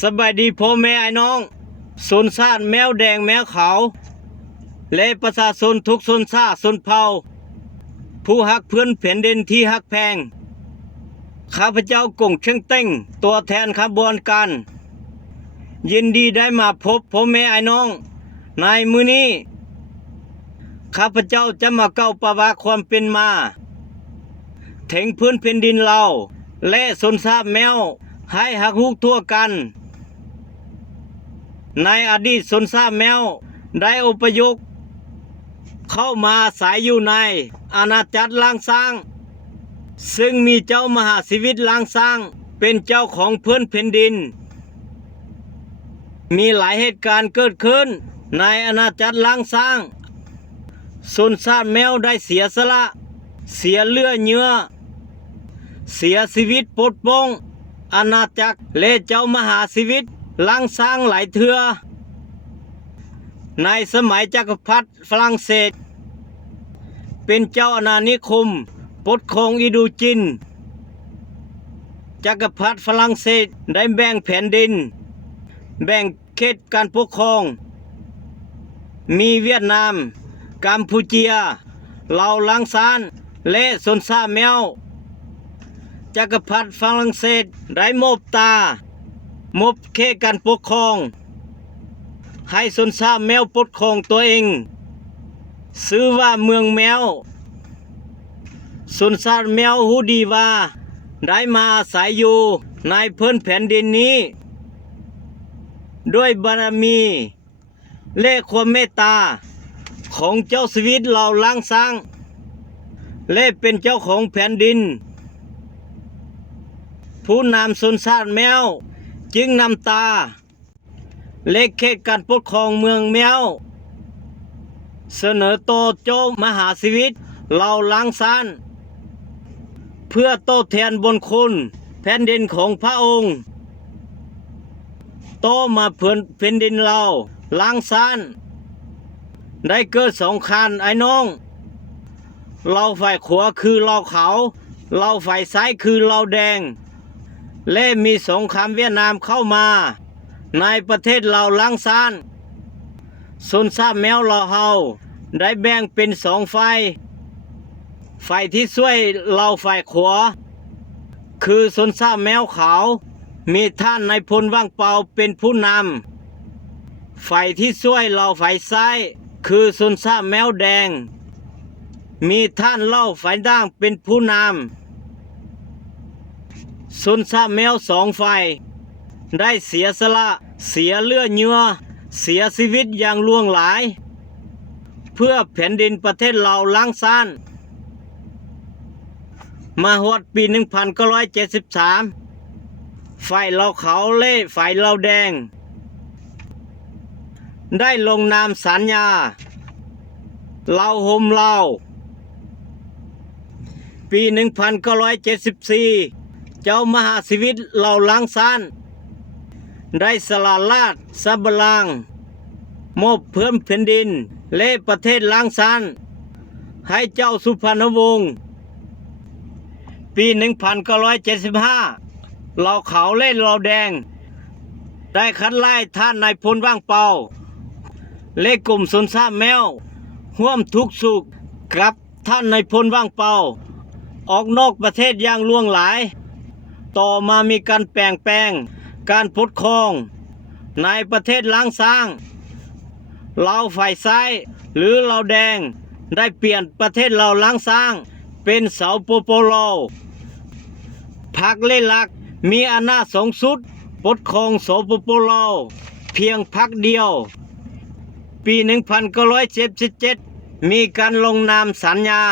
สบายดีพ่อแม่ไอ้น้องชนชาติแมวแดงแมวขาวและประชาชนทุกชนชาติชนเผ่าผู้ฮักเพื่อนแผ่นดินที่ฮักแพงข้าพเจ้ากงเชียงเต้งตัวแทนขบวนการยินดีได้มาพบพ่อแม่ไอ้น้องในมื้อนี้ข้าพเจ้าจะมาเล่าประวัติความเป็นมาถึงพื้นแผ่นดินเราและชนชาติแมวให้ฮักฮูกทั่วกันในอดีตชนชาติแมวได้อพยพเข้ามาอาศัยอยู่ในอาณาจักรล้างสร้างซึ่งมีเจ้ามหาชีวิตล้างสร้างเป็นเจ้าของพื้นแผ่นดินมีหลายเหตุการณ์เกิดขึ้นในอาณาจักรล้างสร้างชนชาติแมวได้เสียสละเสียเลือดเนื้อเสียชีวิตปกป้องอาณาจักรและเจ้ามหาชีวิตล้างสร้างหลายเทื่อในสมัยจักรพรรดิฝรั่งเศสเป็นเจ้าอาณานิคมปกครองอินโดจีนจักรพรรดิฝรั่งเศสได้แบ่งแผ่นดินแบ่งเขตการปกครองมีเวียดนามกัมพูเชียลาวลังซานและชนชาติแมวจักรพรรดิฝรั่งเศสได้มอบเขตการปกครองให้ชนชาติแมวปกครองตัวเองชื่อว่าเมืองแมวชนชาติแมวฮู้ดีว่าได้มาอาศัยอยู่ในพื้นแผ่นดินนี้ด้วยบารมีและความเมตตาของเจ้าชีวิตเราล้างสร้างและเป็นเจ้าของแผ่นดินผู้นำชนชาติแมวจึงนำตาและเขตการปกครองเมืองแมวเสนอต่อเจ้ามหาชีวิตเราล้างสร้างเพื่อโต้แทนบุญคุณแผ่นดินของพระองค์โตมาเพื่อนแผ่นดินเราล้างซานได้เกิดสองคันไอ้น้องเราฝ่ายขวาคือเราขาวเราฝ่ายซ้ายคือเราแดงและมีสงครามเวียดนามเข้ามาในประเทศเราล้างซานชนชาติแมวเราเฮาได้แบ่งเป็นสองฝ่ายที่ช่วยเราฝ่ายขวาคือชนชาติแมวขาวมีท่านนายพลว่างเปาเป็นผู้นำฝ่ายที่ช่วยเราฝ่ายซ้ายคือชนชาติแมวแดงมีท่านเล่าฝ่ายด่างเป็นผู้นำชนชาติแมวสองฝ่ายได้เสียสละเสียเลือดเนื้อเสียชีวิตอย่างล่วงหลายเพื่อแผ่นดินประเทศเราล้างซานมาฮอดปี1973ฝ่ายเราขาวและฝ่ายเราแดงได้ลงนามสัญญาเราโฮมเราปี1974เจ้ามหาชีวิตเราล้างซานได้สละราชสับลางมอบเพิ่มแผ่นดินและประเทศล้างซานให้เจ้าสุพรรณวงศ์ปี1975เราขาวและเราแดงได้คัดไล่ท่านนายพลว่างเปาและกลุ่มชนชาติแมวร่วมทุกข์สุขกับท่านนายพลว่างเปาออกนอกประเทศอย่างล่วงหลายต่อมามีการแปลงการปกครองในประเทศล้างซางเราฝ่ายซ้ายหรือเราแดงได้เปลี่ยนประเทศเราล้างซางเป็นเสาโปโปโลพรรคเล่หลักมีอำนาจสูงสุดปกครองเสาโปโปโลเพียงพรรคเดียวปี1977มีการลงนามสัญญา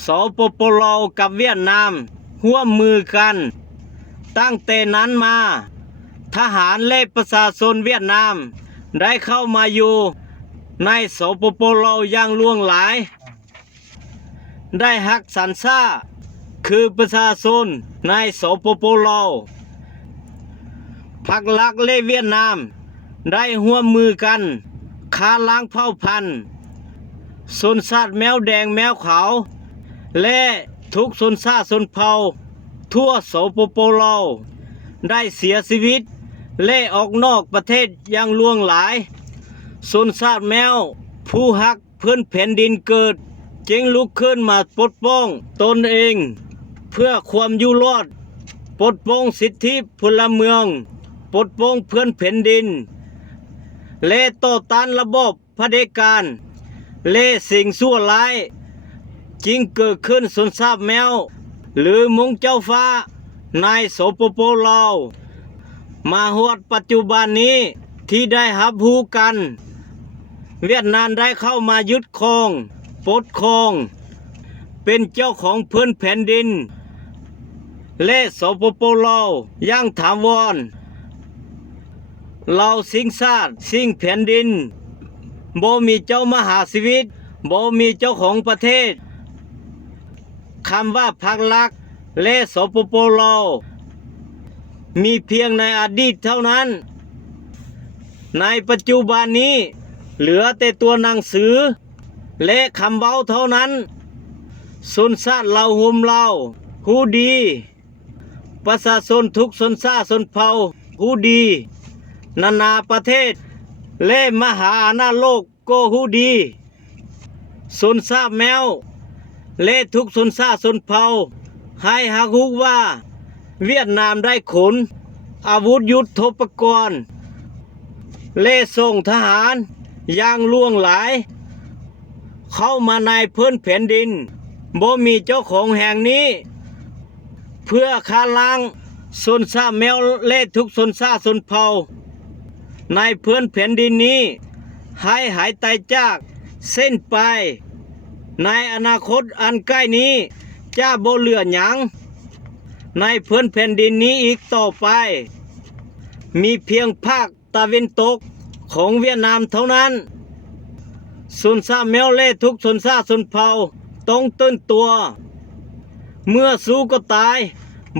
เสาโปโปโลกับเวียดนามร่วมมือกันตั้งแต่นั้นมาทหารและประชาชนเวียดนามได้เข้ามาอยู่ในเสาโปโปโลอย่างล่วงหลายได้ฮักสันซาคือประชาชนในเสาโปโปโลพรรคหลักและเวียดนามได้ร่วมมือกันฆ่าล้างเผ่าพันธุ์ชนชาติแมวแดงแมวขาวและทุกชนชาติชนเผ่าทั่วเสาโปโปโลได้เสียชีวิต เล่ออกนอกประเทศอย่างล่วงหลายชนชาติแมวผู้ฮักเพื่อนแผ่นดินเกิดจึงลุกขึ้นมาปกป้องตนเองเพื่อความอยู่รอดปกป้องสิทธิพลเมืองปกป้องเพื่อนแผ่นดินและต่อต้านระบบเผด็จการและสิ่งชั่วร้ายจึงเกิดขึ้นชนชาติแมวหรือมงเจ้าฟ้านายสปป.ลาวมาฮอดปัจจุบันนี้ที่ได้รับรู้กัน เวียดนามได้เข้ามายึดครองปกครองเป็นเจ้าของพื้นแผ่นดินและสปป.ลาวอย่างถาวรเราสิ่งชาติสิ่งแผ่นดินบ่มีเจ้ามหาชีวิตบ่มีเจ้าของประเทศคำว่าพรรคลักษณ์และสปป.ลาวมีเพียงในอดีตเท่านั้นในปัจจุบันนี้เหลือแต่ตัวหนังสือและคำเว้าเท่านั้นชนชาติเราห่มเราผู้ดีประชาชนทุกชนชาติชนเผ่าผู้ดีนานาประเทศและมหาอาณาโลกก็ผู้ดีชนชาติแมวและทุกชนชาติชนเผ่าให้ฮักฮู้ว่าเวียดนามได้ขนอาวุธยุทโธปกรณ์และส่งทหารอย่างล่วงหลายเข้ามาในพื้นแผ่นดินบ่มีเจ้าของแห่งนี้เพื่อฆ่าล้างชนชาติแมวและทุกชนชาติชนเผ่าในพื้นแผ่นดินนี้ให้หายตายจากเส้นไปในอนาคตอันใกล้นี้จะบ่เหลือหยังในพื้นแผ่นดินนี้อีกต่อไปมีเพียงภาคตะวันตกของเวียดนามเท่านั้นชนชาติแมวและทุกชนชาติชนเผ่าต้องตื่นตัวเมื่อสู้ก็ตาย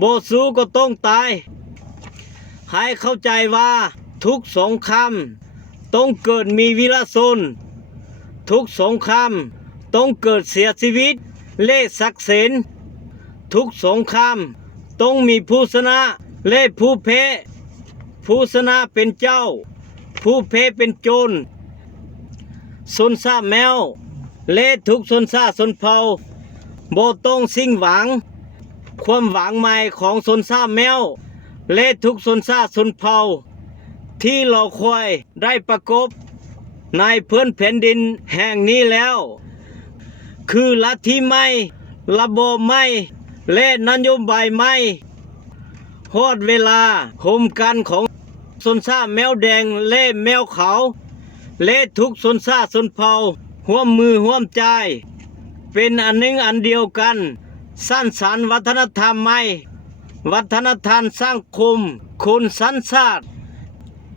บ่สู้ก็ต้องตายให้เข้าใจว่าทุกสงครามต้องเกิดมีวีรชนทุกสงครามต้องเกิดเสียชีวิตและศักดิ์ศรีทุกสงครามต้องมีผู้ชนะและผู้แพ้ผู้ชนะเป็นเจ้าผู้แพ้เป็นโจรชนชาติแมวและทุกชนชาติชนเผ่าบ่ต้องสิ้นหวังความหวังใหม่ของชนชาติแมวและทุกชนชาติชนเผ่าที่รอคอยได้ประกบในพื้นแผ่นดินแห่งนี้แล้วคือลัทธิใหม่ระบบใหม่และนโยบายใหม่ฮอดเวลาโฮมกันของชนชาติแมวแดงและแมวขาวและทุกชนชาติชนเผ่าร่วมมือร่วมใจเป็นอันหนึ่งอันเดียวกันสร้างสรรค์วัฒนธรรมใหม่วัฒนธรรมสังคมคนสัญชาติ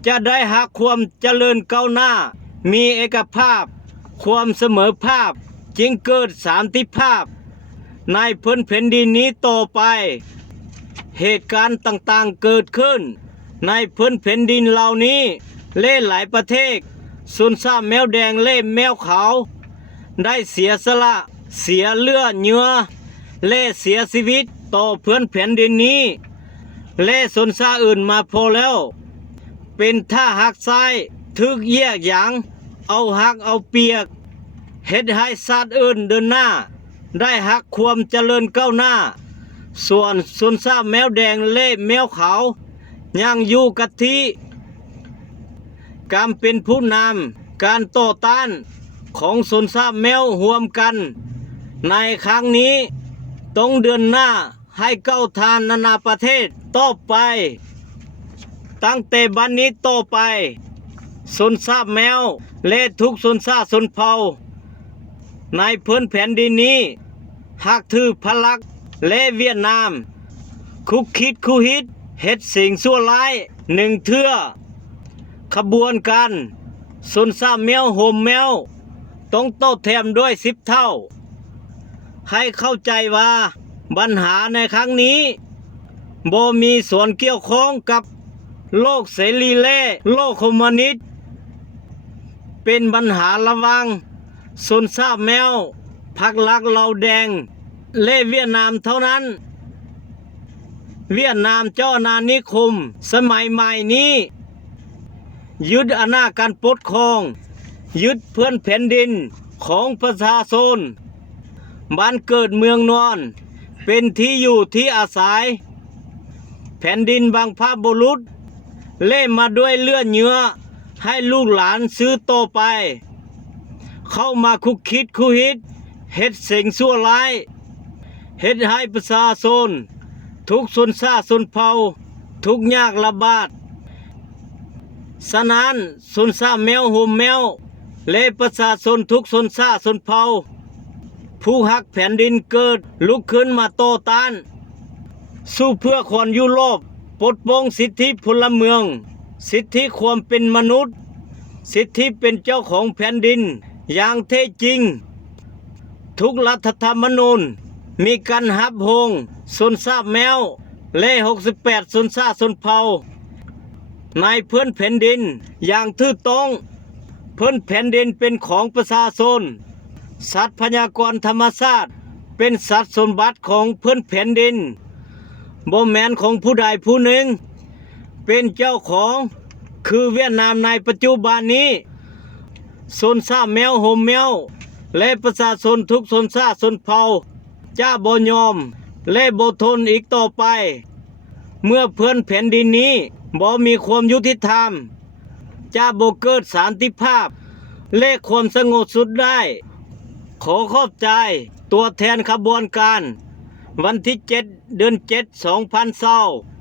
จะได้หาความเจริญก้าวหน้ามีเอกภาพความเสมอภาพจึงเกิดสันติภาพในพื้นแผ่นดินนี้ต่อไปเหตุการณ์ต่างๆเกิดขึ้นในพื้นแผ่นดินเหล่านี้และหลายประเทศชนชาติแมวแดงและแมวขาวได้เสียสละเสียเลือดเนื้อและเสียชีวิตต่อพื้นแผ่นดินนี้และชนชาติอื่นมาพอแล้วเป็นท่าหักซ้ายทึกแยกอย่างเอาหักเอาเปียกเฮ็ดให้ชาติอื่นเดินหน้าได้หักความเจริญก้าวหน้าส่วนชนชาติแมวแดงและแมวขาวยังอยู่กับที่การเป็นผู้นำการต่อต้านของชนชาติแมวรวมกันในครั้งนี้ต้องเดินหน้าให้ก้าวทานนานาประเทศต่อไปตั้งแต่บัดนี้ต่อไปชนชาติแมวและทุกชนชาติชนเผ่าในพื้นแผ่นดินนี้หากถือพลักและเวียดนามคุกคิดคุฮิตเฮ็ดสิ่งชั่วร้ายหนึ่งเทื่อขบวนการชนชาติแมวโฮมแมวต้องโต้แทนด้วย10 เท่าให้เข้าใจว่าปัญหาในครั้งนี้บ่มีส่วนเกี่ยวข้องกับโลกเสรีและโลกคอมมิวนิสต์เป็นปัญหาระหว่างชนชาติแมวพรรคลักษณ์เหล่าแดงและเวียดนามเท่านั้น เวียดนามเจ้าอาณานิคมสมัยใหม่นี้ยึดอำนาจการปกครองยึดเพื่อนแผ่นดินของประชาชนบ้านเกิดเมืองนอนเป็นที่อยู่ที่อาศัยแผ่นดินบางพบุรุษเล่มาด้วยเลือดเนื้อให้ลูกหลานซื้อโตไปเข้ามาคุกคิดคุฮิตเฮ็ดสิ่งชั่วร้ายเฮ็ดให้ประชาชนทุกชนชาติชนเผ่าทุกยากลำบากฉะนั้นชนชาติแมวห่มแมวและประชาชนทุกชนชาติชนเผ่าผู้ฮักแผ่นดินเกิดลุกขึ้นมาโต้ต้านสู้เพื่อคนยุโรปปลดปลงสิทธิพลเมืองสิทธิความเป็นมนุษย์สิทธิเป็นเจ้าของแผ่นดินอย่างแท้จริงทุกรัฐธรรมนูญมีการหับโหงชนชาติแมวและ68ชนชาติชนเผ่าในเพื่อนแผ่นดินอย่างถูกต้องเพื่อนแผ่นดินเป็นของประชาชนทรัพยากรธรรมชาติเป็นสัตว์สมบัติของเพื่อนแผ่นดินบ่แม่นของผู้ใดผู้หนึ่งเป็นเจ้าของคือเวียดนามในปัจจุบันนี้ชนชาติแมวห่มแมวและประชาชนทุกชนชาติชนเผ่าจะบ่ยอมและบ่ทนอีกต่อไปเมื่อเพื่อนแผ่นดินนี้บ่มีความยุติธรรมจะบ่เกิดสันติภาพและความสงบสุขได้ขอขอบใจตัวแทนขบวนการวันที่7 เดือน 7 2020